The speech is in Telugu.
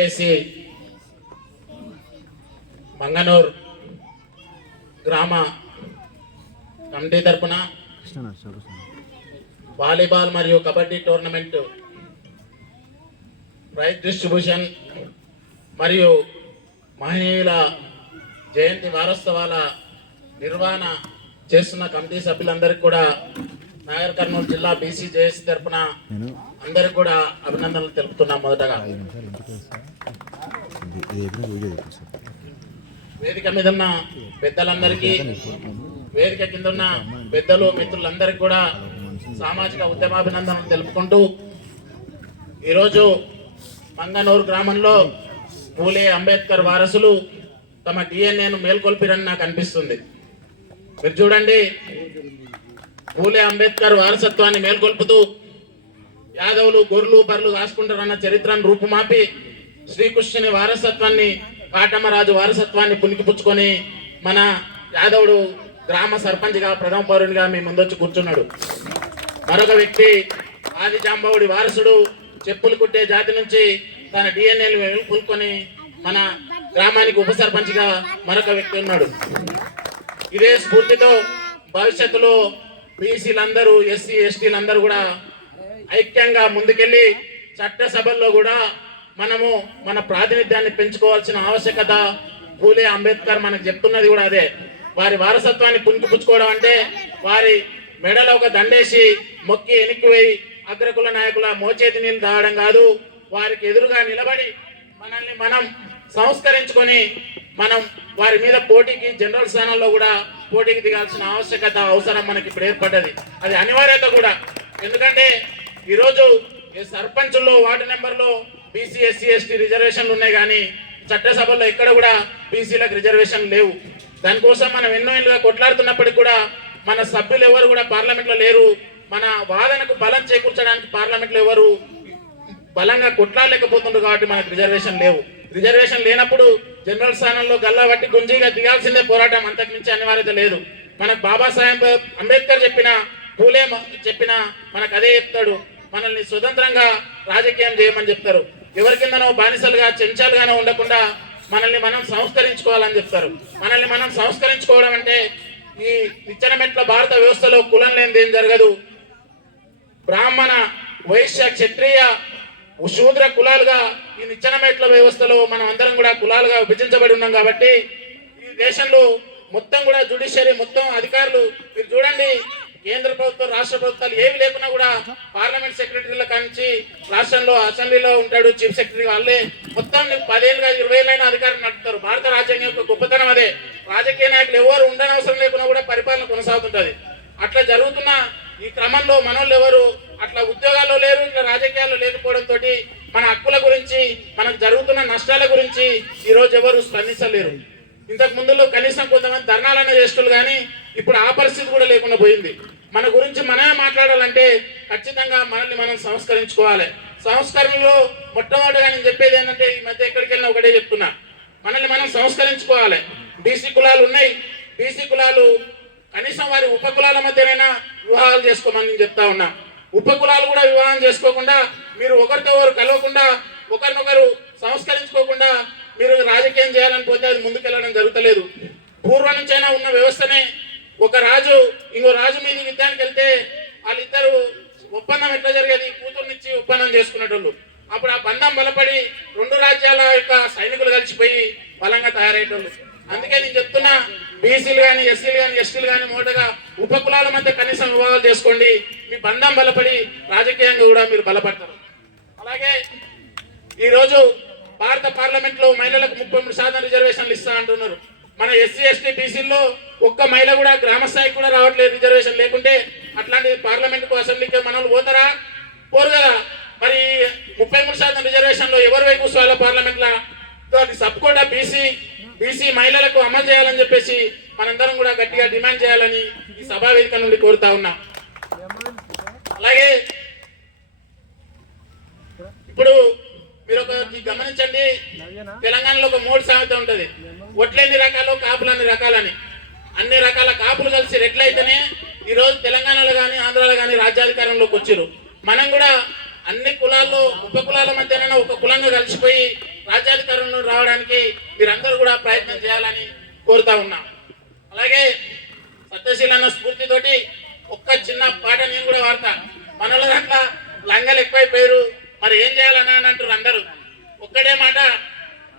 కొట్టేసి మంగనూర్ గ్రామ కమిటీ తరపున వాలీబాల్ మరియు కబడ్డీ టోర్నమెంట్ ప్రైజ్ డిస్ట్రిబ్యూషన్ మరియు మహిళల జయంతి వారోత్సవాల నిర్వహణ చేస్తున్న కమిటీ సభ్యులందరికీ కూడా నాగర్ కర్నూలు జిల్లా బీసీ జేఏసీ తరపున అందరికి కూడా అభినందనలు తెలుపుతున్నాం. మొదటగా వేదిక మీద ఉన్న పెద్దలందరికీ, వేదిక కింద ఉన్న పెద్దలు మిత్రులందరికీ కూడా సామాజిక ఉద్యమాభినందనలు తెలుపుకుంటూ ఈరోజు మంగనూరు గ్రామంలో పూలే అంబేద్కర్ వారసులు తమ డిఎన్ఏను మేల్కొల్పిరని నాకు అనిపిస్తుంది. మీరు చూడండి, పూలే అంబేద్కర్ వారసత్వాన్ని మేల్కొల్పుతూ యాదవులు గొర్రెలు బర్రెలు కాసుకుంటారన్న చరిత్రను రూపుమాపి శ్రీకృష్ణుని వారసత్వాన్ని, కాటమరాజు వారసత్వాన్ని పుణికిపుచ్చుకొని మన యాదవుడు గ్రామ సర్పంచ్గా ప్రథమ పౌరునిగా మీ ముందొచ్చి కూర్చున్నాడు. మరొక వ్యక్తి ఆదిజాంబవుడి వారసుడు చెప్పులు కుట్టే జాతి నుంచి తన డిఎన్ఏలు మేల్కొల్పుకొని మన గ్రామానికి ఉప సర్పంచ్గా మరొక వ్యక్తి ఉన్నాడు. ఇదే స్ఫూర్తితో భవిష్యత్తులో బీసీలందరూ, ఎస్సీ ఎస్టీలందరూ కూడా ఐక్యంగా ముందుకెళ్ళి చట్టసభల్లో కూడా మనము మన ప్రాతినిధ్యాన్ని పెంచుకోవాల్సిన ఆవశ్యకత పూలే అంబేద్కర్ మనకు చెప్తున్నది కూడా అదే. వారి వారసత్వాన్ని పుణికిపుచ్చుకోవడం అంటే వారి మెడలో ఒక దండేసి మొక్కి ఎనిక్కిపోయి అగ్రకుల నాయకుల మోచేతి నీళ్ళు తాగడం కాదు. వారికి ఎదురుగా నిలబడి మనల్ని మనం సంస్కరించుకొని మనం వారి మీద పోటీకి, జనరల్ స్థానంలో కూడా పోటీకి దిగాల్సిన ఆవశ్యకత, అవసరం మనకి ఇప్పుడు ఏర్పడ్డది. అది అనివార్యత కూడా. ఎందుకంటే ఈరోజు ఈ సర్పంచుల్లో, వార్డు నెంబర్లో బీసీ, ఎస్సీ, ఎస్టీ రిజర్వేషన్లు ఉన్నాయి, కానీ చట్టసభల్లో ఎక్కడ కూడా బీసీలకు రిజర్వేషన్ లేవు. దానికోసం మనం ఎన్నో ఏళ్ళుగా కొట్లాడుతున్నప్పటికీ కూడా మన సభ్యులు ఎవరు కూడా పార్లమెంట్లో లేరు. మన వాదనకు బలం చేకూర్చడానికి పార్లమెంట్లో ఎవరు బలంగా కొట్లాడలేకపోతుండ్రు. కాబట్టి మనకు రిజర్వేషన్ లేవు. రిజర్వేషన్ లేనప్పుడు జనరల్ స్థానంలో గల్లా బట్టి గుంజీగా దిగాల్సిందే పోరాటం, అంతకు మించి అనివార్యత లేదు. మనకు బాబాసాహెబ్ అంబేద్కర్ చెప్పిన, పూలే చెప్పిన మనకు అదే చెప్తాడు. మనల్ని స్వతంత్రంగా రాజకీయం చేయమని చెప్తారు. ఎవరి కిందనో బానిసలుగా, చెంచాలుగానో ఉండకుండా మనల్ని మనం సంస్కరించుకోవాలని చెప్తారు. మనల్ని మనం సంస్కరించుకోవడం అంటే ఈ నిచ్చెన మెట్ల భారత వ్యవస్థలో కులం లేనిది ఏం జరగదు. బ్రాహ్మణ, వైశ్య, క్షత్రియ, శూద్ర కులాలుగా ఈ నిచ్చెన మెట్ల వ్యవస్థలో మనం అందరం కూడా కులాలుగా విభజించబడి ఉన్నాం. కాబట్టి ఈ దేశంలో మొత్తం కూడా జ్యుడిషియరీ, మొత్తం అధికారులు మీరు చూడండి, కేంద్ర ప్రభుత్వం, రాష్ట్ర ప్రభుత్వాలు ఏవి లేకున్నా కూడా పార్లమెంట్ సెక్రటరీల కాంచి రాష్ట్రంలో అసెంబ్లీలో ఉంటాడు చీఫ్ సెక్రటరీ, వాళ్ళే మొత్తం 10 ఏళ్ళుగా 20 ఏళ్ళైనా అధికారం నడుపుతారు. భారత రాజ్యాంగం యొక్క గొప్పతనం అదే. రాజకీయ నాయకులు ఎవరు ఉండనవసరం లేకున్నా కూడా పరిపాలన కొనసాగుతుంటది. అట్లా జరుగుతున్న ఈ క్రమంలో మనోళ్ళు ఎవరు అట్లా ఉద్యోగాల్లో లేరు, ఇట్లా రాజకీయాల్లో లేకపోవడంతో మన హక్కుల గురించి, మనకు జరుగుతున్న నష్టాల గురించి ఈరోజు ఎవరు స్పందించలేరు. ఇంతకు ముందులో కనీసం కొంతమంది ధర్నాలనే చేస్తున్నారు, కానీ ఇప్పుడు ఆ పరిస్థితి కూడా లేకుండా పోయింది. మన గురించి మనమే మాట్లాడాలంటే ఖచ్చితంగా మనల్ని మనం సంస్కరించుకోవాలి. సంస్కరణలో మొట్టమొదటిగా నేను చెప్పేది ఏంటంటే, ఈ మధ్య ఎక్కడికి వెళ్ళినా ఒకటే చెప్తున్నా, మనల్ని మనం సంస్కరించుకోవాలి. బీసీ కులాలు ఉన్నాయి, బీసీ కులాలు కనీసం వారి ఉపకులాల మధ్యనైనా వివాహాలు చేసుకోమని నేను చెప్తా ఉన్నా. ఉపకులాలు కూడా వివాహం చేసుకోకుండా, మీరు ఒకరితో ఒకరు కలవకుండా, ఒకరినొకరు సంస్కరించుకోకుండా మీరు రాజకీయం చేయాలని పోతే అది ముందుకెళ్ళడం జరుగుతలేదు. పూర్వం నుంచైనా ఉన్న వ్యవస్థనే, ఒక రాజు ఇంకో రాజు మీద యుద్ధానికి వెళ్తే వాళ్ళిద్దరు ఒప్పందం ఎట్లా జరిగేది, కూతుర్నిచ్చి ఒప్పందం చేసుకునేటోళ్ళు. అప్పుడు ఆ బంధం బలపడి 2 రాజ్యాల యొక్క సైనికులు కలిసిపోయి బలంగా తయారయ్యేటోళ్ళు. అందుకే నేను చెప్తున్నా, బీసీలు కానీ, ఎస్సీలు కానీ, ఎస్టీలు కానీ మొదటగా ఉపకులాల మధ్య కనీసం వివాహాలు చేసుకోండి. మీ బంధం బలపడి రాజకీయంగా కూడా మీరు బలపడతారు. అలాగే ఈరోజు భారత పార్లమెంట్ లో మహిళలకు 33% రిజర్వేషన్లు ఇస్తా అంటున్నారు. మన ఎస్సీ, ఎస్టీ, బీసీల్లో ఒక్క మహిళ కూడా గ్రామ స్థాయికి కూడా రావట్లేదు రిజర్వేషన్ లేకుంటే. అట్లాంటి పార్లమెంట్కు, అసెంబ్లీకి మనల్ని పోతారా? పోరు కదా. మరి 33% రిజర్వేషన్లో ఎవరు వైపు కూర్చోవాలో పార్లమెంట్లో అది తప్పకుండా బీసీ మహిళలకు అమలు చేయాలని చెప్పేసి మనందరం కూడా గట్టిగా డిమాండ్ చేయాలని ఈ సభా వేదిక నుండి కోరుతా ఉన్నా. అలాగే ఇప్పుడు మీరు ఒకటి గమనించండి, తెలంగాణలో ఒక 3 సామెత ఉంటది, ఒట్లెన్ని రకాలు, కాపులు అన్ని రకాలని. అన్ని రకాల కాపులు కలిసి రెట్లయితేనే ఈరోజు తెలంగాణలో కానీ, ఆంధ్రాలో కానీ రాజ్యాధికారంలోకి వచ్చారు. మనం కూడా అన్ని కులాల్లో, ఉప కులాల మధ్యన ఒక కులంగా కలిసిపోయి రాజ్యాధికారంలో రావడానికి మీరందరూ కూడా ప్రయత్నం చేయాలని కోరుతా ఉన్నా. అలాగే సత్యశీల అన్న స్ఫూర్తితోటి ఒక్క చిన్న పాట నేను కూడా వాడతా. మనలో దాంట్లో లంగలు ఎక్కువైపోయారు, మరి ఏం చేయాలని అని అంటారు అందరూ. ఒక్కడే మాట,